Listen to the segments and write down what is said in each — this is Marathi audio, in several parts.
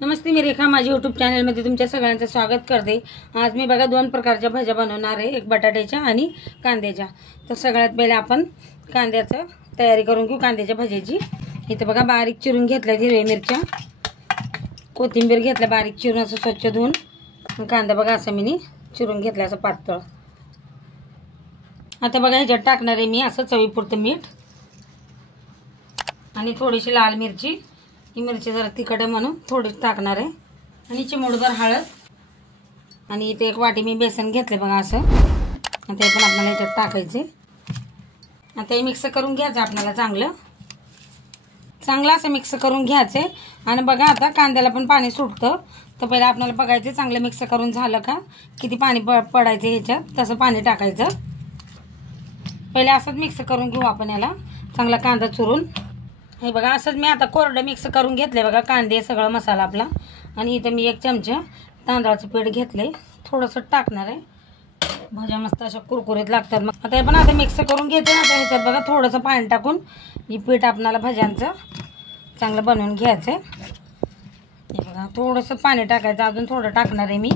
नमस्ते मी रेखा, माझ्या यूट्यूब चॅनलमध्ये तुमच्या सगळ्यांचं स्वागत करते। आज मी बघा दोन प्रकारच्या भाज्या बनवणार आहे, एक बटाट्याच्या आणि कांद्याच्या। तर सगळ्यात पहिले आपण कांद्याचं तयारी करून घेऊ कांद्याच्या भाजीची। इथे बघा बारीक चिरून घेतल्या हिरव्या मिरच्या, कोथिंबीर घेतल्या बारीक चिरून असं स्वच्छ धुवून, कांदा बघा असं मी चिरून घेतला असं पातळ। आता बघा ह्याच्यात टाकणार आहे मी असं चवीपुरतं मीठ आणि थोडीशी लाल मिरची। ही मिरची जरा तिखट आहे म्हणून थोडी टाकणार आहे आणि चिमूटभर हळद आणि इथे एक वाटी मी बेसन घेतले बघा असं। आता हे पण आपल्याला याच्यात टाकायचे। आता हे मिक्स करून घ्यायचं आपल्याला चांगलं असं मिक्स करून घ्यायचे। आणि बघा आता कांद्याला पण पाणी सुटतं, तर पहिले आपल्याला बघायचं चांगलं मिक्स करून झालं का, किती पाणी पडायचं ह्याच्यात तसं पाणी टाकायचं। पहिले असंच मिक्स करून घेऊ आपण याला चांगला कांदा चुरून। हे बघा असंच मी आता कोरडं मिक्स करून घेतले बघा कांदे सगळं मसाला आपला। आणि इथं मी 1 चमचा तांदळाचं पीठ घेतले, थोडंसं टाकणार आहे, भाज्या मस्त अशा कुरकुरीत लागतात। मग आता हे पण आता मिक्स करून घेते ना, तर ह्याच्यात बघा थोडंसं पाणी टाकून ही पीठ आपल्याला भाज्यांचं चांगलं बनवून घ्यायचं आहे। हे बघा थोडंसं पाणी टाकायचं, अजून थोडं टाकणार आहे मी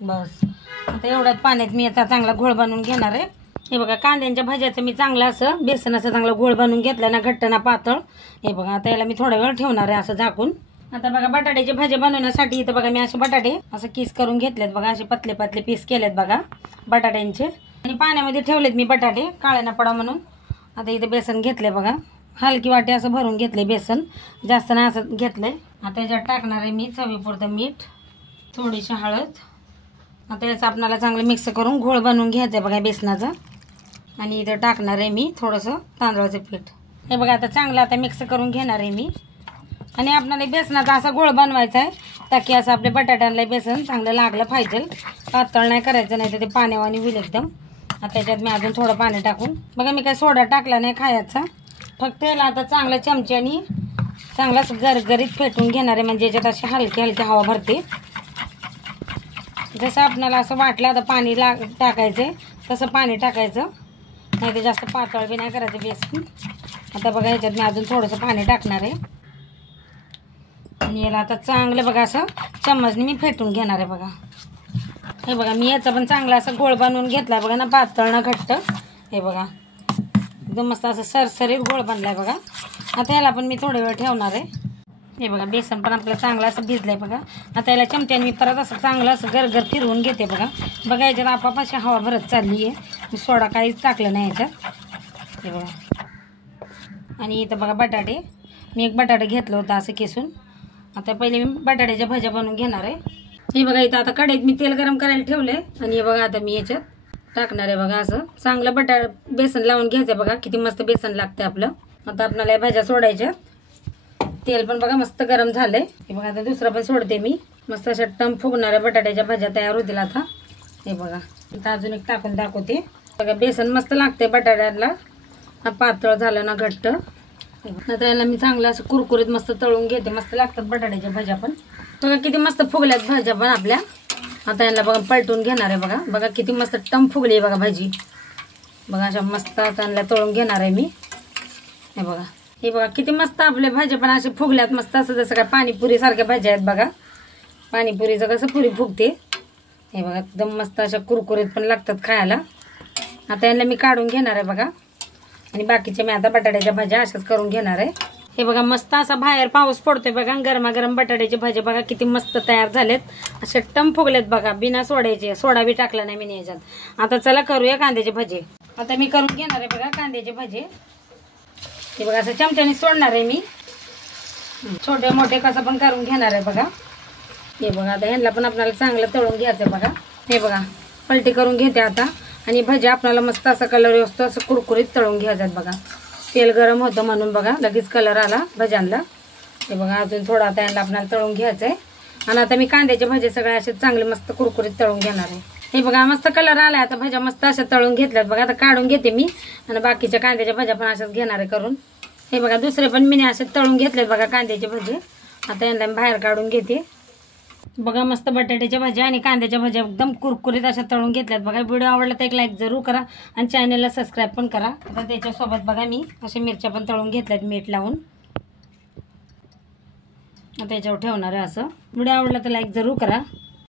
बस। आता एवढ्याच पाण्यात मी आता चांगला घोळ बनवून घेणार आहे। हे बघा कांद्यांच्या भाज्याचं मी चांगलं असं बेसन असं चांगलं गोळ बनवून घेतलं ना, घट्ट ना पातळ। हे बघा आता याला मी थोडा वेळ ठेवणार आहे असं झाकून। आता बघा बटाट्याची भाजी बनवण्यासाठी इथं बघा मी असे बटाटे असं किस करून घेतलेत बघा, असे पतले पतले पीस केलेत बघा बटाट्यांचे। आणि पाण्यामध्ये ठेवलेत मी बटाटे काळे ना पडा म्हणून। आता इथे बेसन घेतले बघा, हलकी वाटी असं भरून घेतले बेसन, जास्त नाही असं घेतलंय। आता याच्यात टाकणार आहे मी चवीपुरतं मीठ, थोडीशी हळद। आता याचं आपल्याला चांगलं मिक्स करून घोळ बनवून घ्यायचं बघा बेसनाचा। आणि इथं टाकणार आहे मी थोडंसं तांदळाचं पीठ। हे बघा आता चांगलं आता मिक्स करून घेणार आहे मी। आणि आपल्याला बेसनाचा असा गोळ बनवायचा आहे, ताकी असं आपल्या बटाट्यांना बेसन चांगलं लागलं पाहिजे, पातळ नाही करायचं, नाही तर ते पाण्यावानी होईल एकदम। आता त्याच्यात मी अजून थोडं पाणी टाकून बघा, मी काय सोडा टाकला नाही खायचा, फक्त याला आता चांगलं चमच्यानी चांगलाच गरगरीत फेटून घेणार आहे, म्हणजे याच्यात अशी हलकी हलकी हवा भरते। जसं आपल्याला असं वाटलं आता पाणी टाकायचं तसं पाणी टाकायचं, नाही तर जास्त पातळ बी नाही करायचं बेसन। आता बघा ह्याच्यात मी अजून थोडंसं पाणी टाकणार आहे आणि याला आता चांगलं बघा असं चम्मचने मी फेटून घेणार आहे बघा। हे बघा मी याचा पण चांगला असं गोळ बनवून घेतलाय बघा ना, पातळ ना घट्ट। हे बघा एकदम मस्त असं सरसरीत गोळ बनलाय बघा। आता याला पण मी थोडा वेळ ठेवणार आहे। हे बघा बेसन पण आपलं चांगलं असं भिजलंय बघा। आता याला चमच्याने मी परत असं चांगलं असं गरगर फिरवून घेते बघा। बघा याच्यात आपाप अशी हवा भरत चालली आहे, मी सोडा काहीच टाकलं नाही याच्यात। हे बघा आणि इथं बघा बटाटे, मी एक बटाटे घेतलं होतं असं किसून। आता पहिले मी बटाट्याच्या भाज्या बनवून घेणार आहे। हे बघा इथं आता कढईत मी तेल गरम करायला ठेवले आणि हे बघा आता मी याच्यात टाकणार आहे बघा असं चांगलं बेसन लावून घ्यायचं बघा, किती मस्त बेसन लागतं आपलं। आता आपल्याला या भाज्या सोडायच्या, तेल पण बघा मस्त गरम झालंय। हे बघा आता दुसरं पण सोडते मी, मस्त अशा टम फुगणाऱ्या बटाट्याच्या भाज्या तयार होतील आता। हे बघा इथं अजून एक टाकून दाखवते बघा, बेसन मस्त लागते बटाट्याला, पातळ झालं ना घट्ट। आता याला मी चांगलं असं कुरकुरीत मस्त तळून घेते, मस्त लागतात बटाट्याच्या भाज्या पण। बघा किती मस्त फुगल्यात भाज्या पण आपल्या। आता याला बघा पलटून घेणार आहे बघा, बघा किती मस्त टम फुगली बघा भाजी बघा, अशा मस्त चांगल्या तळून घेणार आहे मी। हे बघा हे बघा किती मस्त आपल्या भाज्या पण असे फुगल्यात मस्त, असं जसं काय पाणीपुरी सारख्या भाज्या आहेत बघा, पाणीपुरीचं कसं पुरी फुगते। हे बघा एकदम मस्त अशा कुरकुरीत पण लागतात खायला। आता याला मी काढून घेणार आहे बघा आणि बाकीचे मी आता बटाट्याच्या भाज्या अशाच करून घेणार आहे। हे बघा मस्त असा बाहेर पाऊस पडतोय बघा, गरमागरम बटाट्याचे भाज्या बघा किती मस्त तयार झालेत, असे टम फुगलेत बघा, बिना सोड्याचे, सोडा बी टाकला नाही मी याच्यात। आता चला करूया कांद्याचे भाजी। आता मी करून घेणार आहे बघा कांद्याचे भाजी। हे बघा असं चमच्याने सोडणार आहे मी, छोटे मोठे कसं पण करून घेणार आहे बघा। हे बघा आता ह्यांना पण आपल्याला चांगलं तळून घ्यायचं बघा। हे बघा पलटी करून घेते आता आणि भाजी आपल्याला मस्त असा कलर असतो, असं कुरकुरीत तळून घ्यायचं बघा। तेल गरम होतं म्हणून बघा लगेच कलर आला भाज्यांना। हे बघा अजून थोडा आता यांना आपल्याला तळून घ्यायचंय। आणि आता मी कांद्याचे भाजी सगळे असे चांगले मस्त कुरकुरीत तळून घेणार आहे। हे बघा मस्त कलर आलाय, आता भाज्या मस्त अशा तळून घेतल्यात बघा। आता काढून घेते मी आणि बाकीच्या कांद्याच्या भाज्या पण अशाच घेणार आहे करून। हे बघा दुसरे पण मी असे तळून घेतलेत बघा कांद्याचे भाजी। आता यांना बाहेर काढून घेते बघा, मस्त बटाट्याच्या भाज्या आणि कांद्याच्या भाज्या एकदम कुरकुरीत अशा तळून घेतल्यात बघा। व्हिडिओ आवडला तर एक लाईक जरूर करा आणि चॅनलला सबस्क्राईब पण करा। आता त्याच्यासोबत बघा मी अशा मिरच्या पण तळून घेतल्यात मीठ लावून। आता याच्यावर ठेवणार आहे असं. व्हिडिओ आवडला तर लाईक जरूर करा.